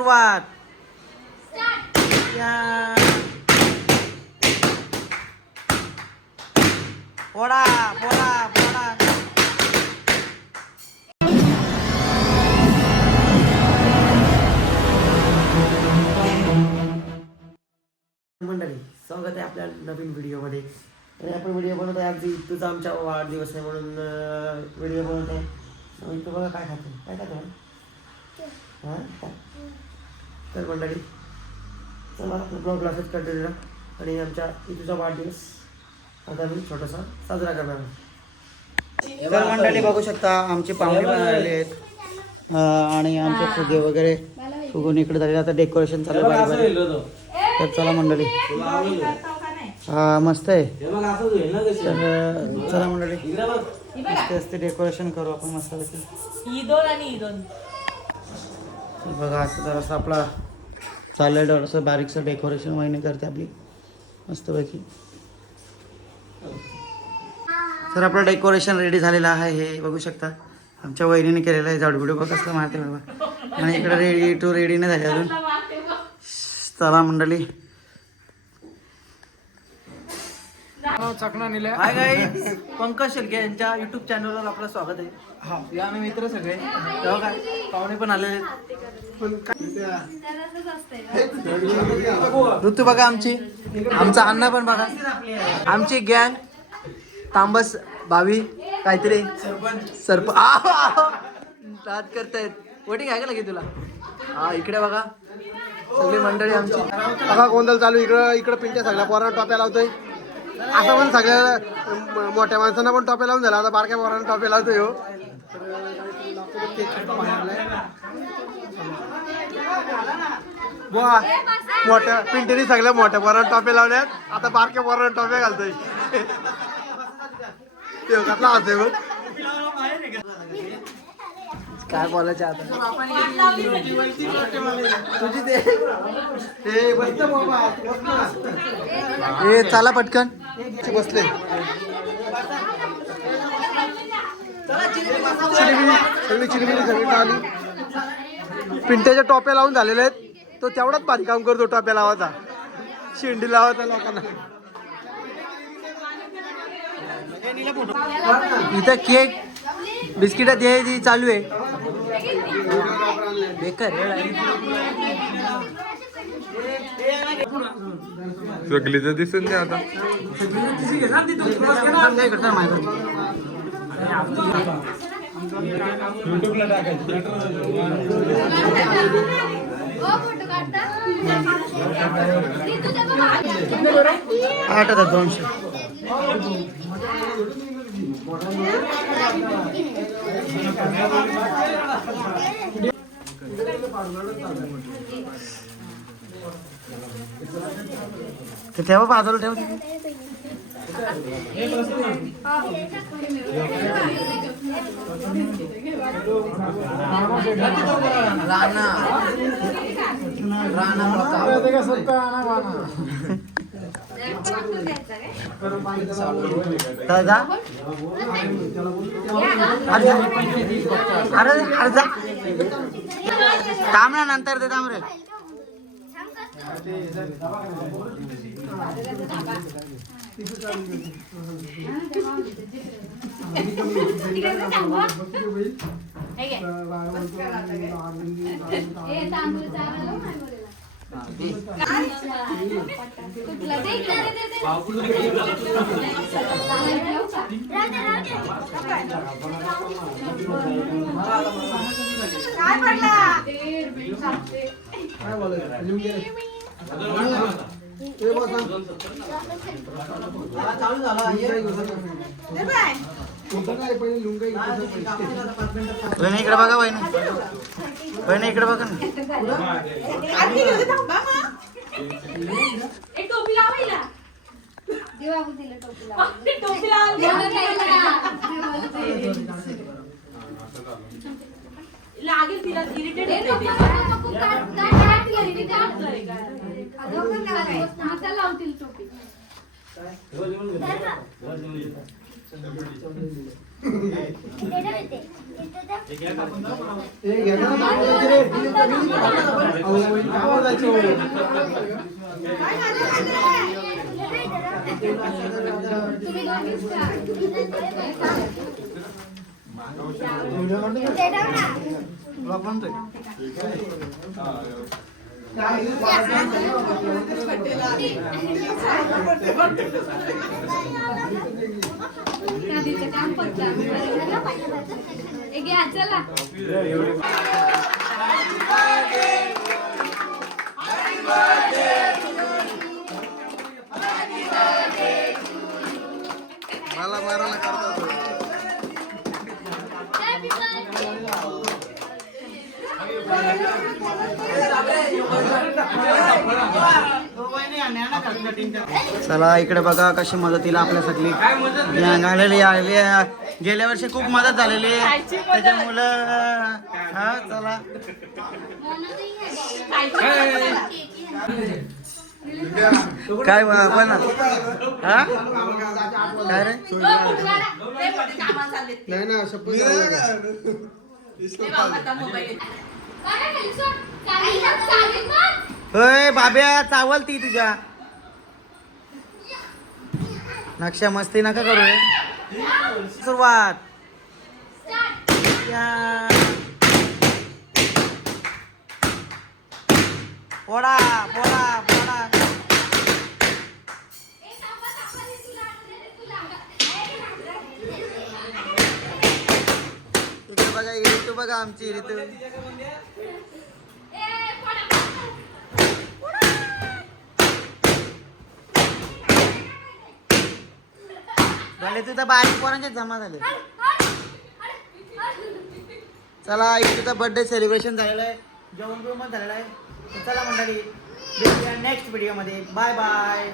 सुरुवात. पोळा पोळा पोळा. मंडळी, स्वागत आहे आपल्या नवीन व्हिडिओमध्ये. आणि आपण व्हिडिओ बनवत आहे अगदी तुझा आमचा वाढदिवस आहे म्हणून व्हिडिओ बनवत आहे. तू बघा काय खातो, काय खातो हां. तर मंडळी चला ब्लॉग असंच कंटिन्यू. आणि आमच्या तुझा वाढदिवस आता मी छोटासा साजरा करणार आहे. तर मंडळी बघू शकता आमचे पाहुणे पण आलेले आहेत आणि आमचे फुगे वगैरे फुगून इकडे झालेले. आता डेकोरेशन चालू आहे. तर चला मंडळी, हा मस्त आहे. तर चला मंडळी ते डेकोरेशन करू आपण मस्त पैकी. बघा असं जरासं आपला चाललंय थोडंसं बारीकसं डेकोरेशन वहिनी करते आपली मस्तपैकी. तर आपलं डेकोरेशन रेडी झालेलं आहे. हे बघू शकता आमच्या वहिनीने केलेलं आहे. झाडू बिडू बघ कसं मारते बाबा. आणि इकडे रेडी टू रेडी नाही झाले अजून. चला मंडळी. हाय गाईज, पंकज शेळके यांच्या युट्यूब चॅनलवर आपलं स्वागत आहे. हा या आम्ही मित्र सगळे. तेव्हा काय पाहुणे पण आलेले. ऋतू बघा आमची, आमचा अण्णा पण बघा, आमची गँग तांबस भावी काहीतरी सरपंच राज करतायत. वोटिंग आहे का लगे तुला? हा इकडे बघा सगळी मंडळी आमची. बघा गोंधळ चालू. इकडं पिंट्या सगळ्या पोरांना टॉप्या लावतोय. असं पण सगळ्या मोठ्या माणसांना पण टॉप्या लावून झाला. आता बारक्या पोरांना टॉप्या लावतोय हो. मोठ्या पिंट्यानी सगळ्या मोठ्या पोरांना टॉप्या लावल्यात. आता बारक्या पोरांना टॉप्या घालतोय. ते कसला असेल बघ. काय बोलायचं आता तुझी ते चला पटकन बसले. चिरमिरी सगळी आली. पिंट्याच्या टोप्या लावून झालेल्या आहेत. तो तेवढाच भारी काम करतो टोप्या लावायचा, शेंडी लावायचा लोकांना. इथं केक बिस्किट द्यायची चालू आहे. बेकार सगळीच दिसून द्या आता. आठ हजार 200. ते ठेवा बाजूला ठेव. दादा अरे अर्धा थांब ना, नंतर दे थांब रे. इकडे बघा वहिनी, वहिनी इकडे बघा ना. लागेल तिला इरिटेट होते. चला मला मारायला करतात चला इकडे बघा कशी मदतीला आपल्या सगळी गँग आलेली आहे. गेल्या वर्षी खूप मदत झालेली आहे त्याच्या मुलं. हा चला काय पण हा काय रे नाही ना होय बाब्या चावल ती तुझ्या. नक्षा मस्ती नका करू रे. सुरुवात पोडा पोडा पोडा. इकडे बघा ऋतू बघा आमची ऋतू. झाले तिथं बारीक पोरांचे जमा झाले. चला इथं बर्थडे सेलिब्रेशन झालेलं आहे. जेवण बिवण झालेलं आहे. चला मंडळी भेटूया नेक्स्ट व्हिडिओमध्ये. Bye bye.